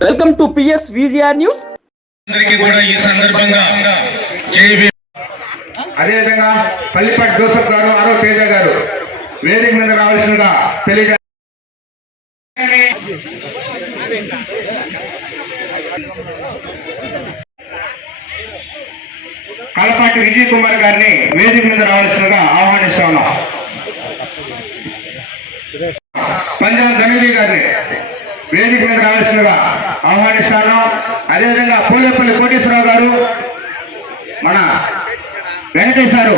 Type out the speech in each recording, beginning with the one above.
Welcome to PS VGR news. అందరికీ కూడా ఈ సందర్భంగా అదేవిధంగా పల్లిపాటి జోసఫ్ గారు ఆరో తేజ గారు వేదిక మీద రావాల్సిందిగా తెలియజే కలపాటి విజయ్ కుమార్ గారిని వేదిక మీద రావాల్సిందిగా ఆహ్వానిస్తా ఉన్నాం. పంజాబ్ ధనంజయ్ గారిని వేదిక మీద రావాల్సిందిగా ఆహ్వానిస్తాను. అదేవిధంగా పూలేపల్లి కోటేశ్వరరావు గారు మన వెంకటేష్ గారు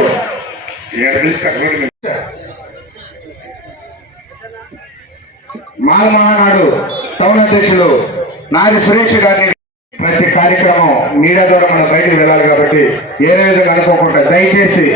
మాల మహానాడు టౌన్ అధ్యక్షులు నారి సురేష్ గారిని ప్రతి కార్యక్రమం మీడియా ద్వారా మనం బయటకు వెళ్ళాలి కాబట్టి ఏదే విధంగా అనుకోకుండా దయచేసి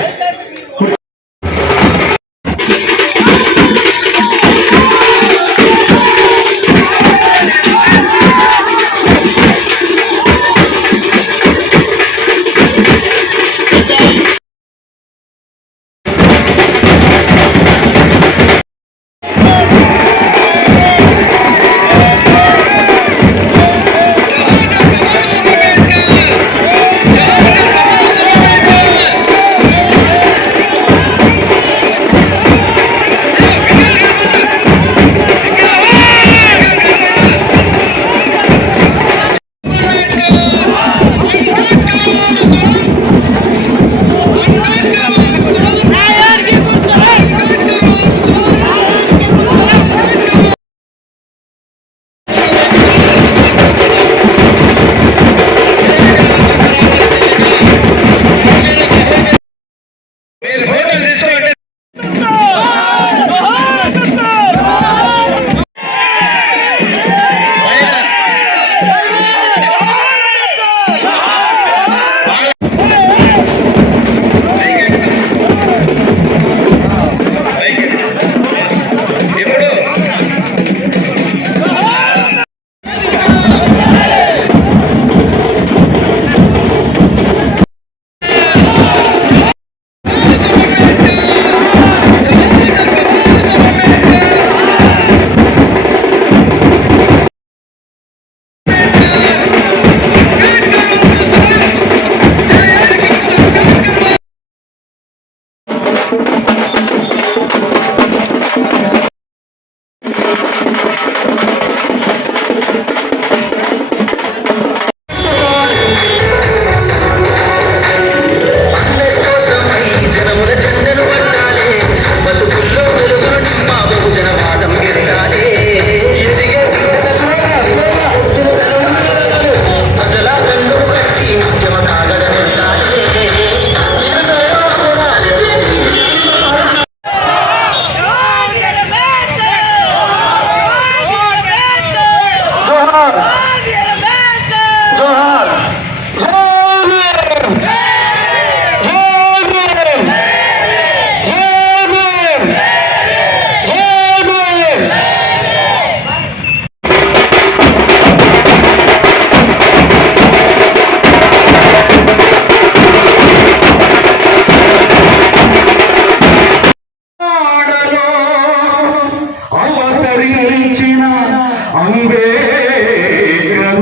అంబేద్కరుడా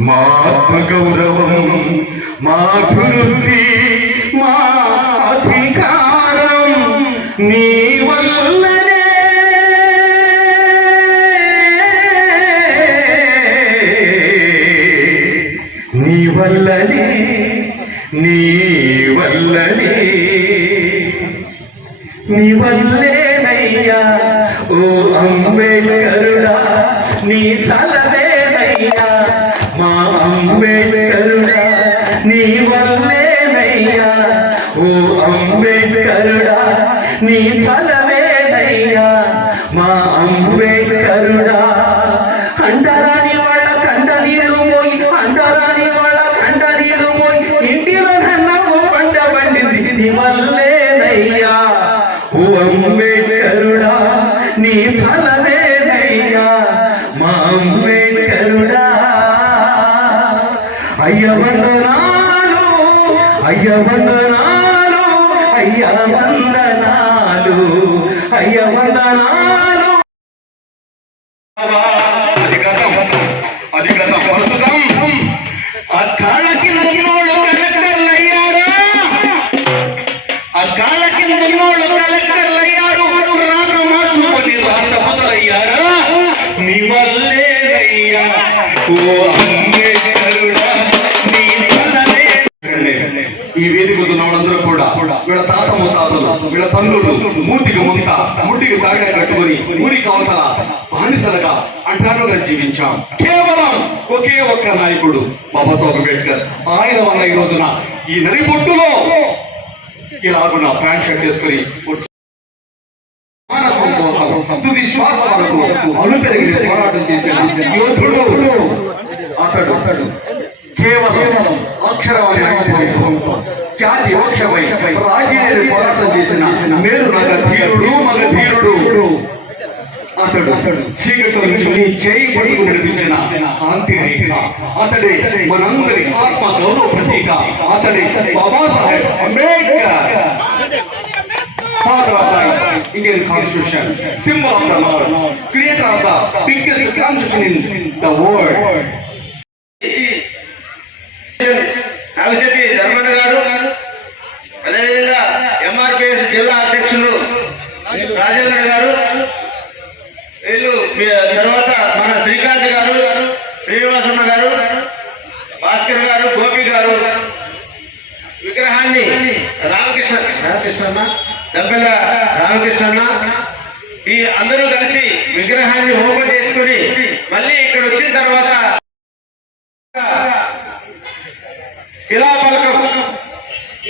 మా ఆత్మ గౌరవం మా అంబేద్కరుడా నీ చలవేనయ్యా. మా అంబేద్కరుడా నీ వల్లేనయ్యా. ఓ అంబేద్కరుడా నీ చలవేనయ్యా. మా అంబేద్కరుడా అయ్య వందనాలు అయ్య వందనాలు అయ్య వందనాలు అయ్య వందనాలు అధికతం అధికతం వరుసగా Oh, వేదిక ఉన్న వాళ్ళందరూ కూడా వీళ్ళ తాత ముత్తాతలు వీళ్ళ తల్లులు మూతికి ముంత ముట్టికి తాగా కట్టుకొని ఊరికి అవతల బానిసలుగా అంటారుగా జీవించాం. కేవలం ఒకే ఒక్క నాయకుడు బాబాసాహెబ్ అంబేద్కర్. ఆయన వల్ల ఈ రోజున ఈ నడిబొట్టులో ఇలాగున్న ప్యాంట్ షర్ట్ వేసుకొని తుది శ్వాస వరకు అలు పెరిగిన పోరాటం చేసే యోధుడు. అతడు అతడు కేవలం అక్షరవాణి అనుభవంతో జాతి మోక్షమై రాజ్యాన్ని పోరాటం చేసిన మేలు మగ ధీరుడు మగ ధీరుడు అతడు చీకట్లో నుంచి నీ చేయి పడుకు నడిపించిన శాంతి రేఖ అతడే మనందరి ఆత్మ గౌరవ ప్రతీక అతడే Babasaheb Ambedkar father of the Indian constitution symbol of the lord creator of the biggest constitution in the world Srinivasamma garu Bhaskar garu Gopi గారు విగ్రహాన్ని రామకృష్ణ రామకృష్ణన్న దెబ్బల రామకృష్ణ ఈ అందరూ కలిసి విగ్రహాన్ని హోమం చేసుకుని మళ్ళీ ఇక్కడ వచ్చిన తర్వాత శిలాఫలకం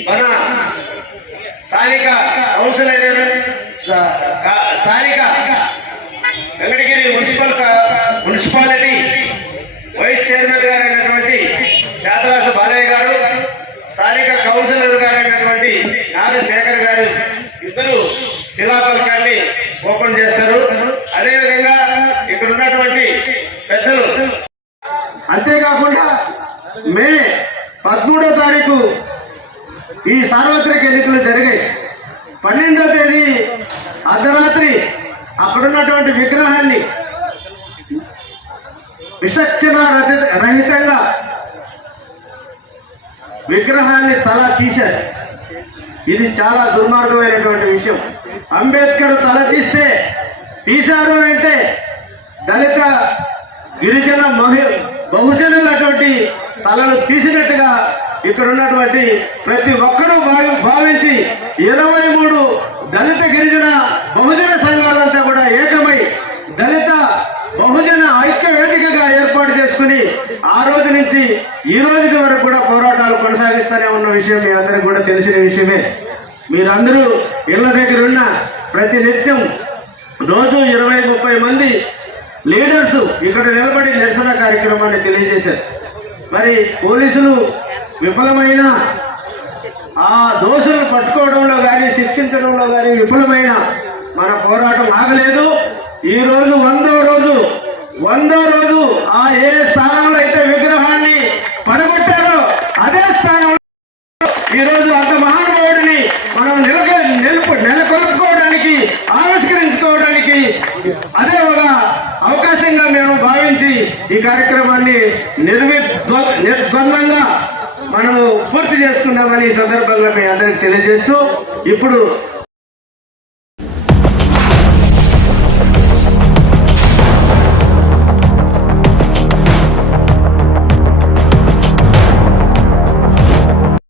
మన స్థానిక కౌన్సిల్ అయిన స్థానిక వెంకటగిరి మున్సిపల్ కా- చైర్మన్ గారు అయినటువంటి శాతరాస బాలయ్య గారు స్థానిక కౌన్సిలర్ గారు అయినటువంటి శేఖర్ గారు ఇద్దరు శిలాఫలకాన్ని ఓపెన్ చేస్తారు. అదేవిధంగా ఇక్కడ ఉన్నటువంటి పెద్దలు అంతేకాకుండా మే పదమూడో తారీఖు ఈ సార్వత్రిక ఎన్నికలు జరిగాయి. పన్నెండో తేదీ అర్ధరాత్రి అక్కడున్నటువంటి విగ్రహాన్ని విసర్జన రహితంగా విగ్రహాన్ని తల తీశారు. ఇది చాలా దుర్మార్గమైనటువంటి విషయం. అంబేద్కర్ తల తీస్తే తీశారు అని అంటే దళిత గిరిజన మహి బహుజనులటువంటి తలను తీసినట్టుగా ఇక్కడ ఉన్నటువంటి ప్రతి ఒక్కరూ భావి భావించి ఇరవై మూడు దళిత గిరిజన బహుజన సంఘాలంతా కూడా ఏకమై దళిత బహుజన ఐక్య వేదికగా ఏర్పాటు చేసుకుని ఆ రోజు నుంచి ఈ రోజుకి వరకు కూడా పోరాటాలు కొనసాగిస్తూనే ఉన్న విషయం మీ అందరికి కూడా తెలిసిన విషయమే. మీరందరూ ఇళ్ళ దగ్గర ఉన్న ప్రతి నిత్యం రోజు ఇరవై ముప్పై మంది లీడర్స్ ఇక్కడ నిలబడి నిరసన కార్యక్రమాన్ని తెలియజేశారు. మరి పోలీసులు విఫలమైన ఆ దోషులను పట్టుకోవడంలో కానీ శిక్షించడంలో కానీ విఫలమైన మన పోరాటం ఆగలేదు. ఈ రోజు వందో రోజు వందో రోజు ఆ ఏ స్థానం కార్యక్రమాన్ని నిర్విద్వ నిర్ద్వందంగా మనము పూర్తి చేసుకున్నామని ఈ సందర్భంగా మీ అందరికి తెలియజేస్తూ ఇప్పుడు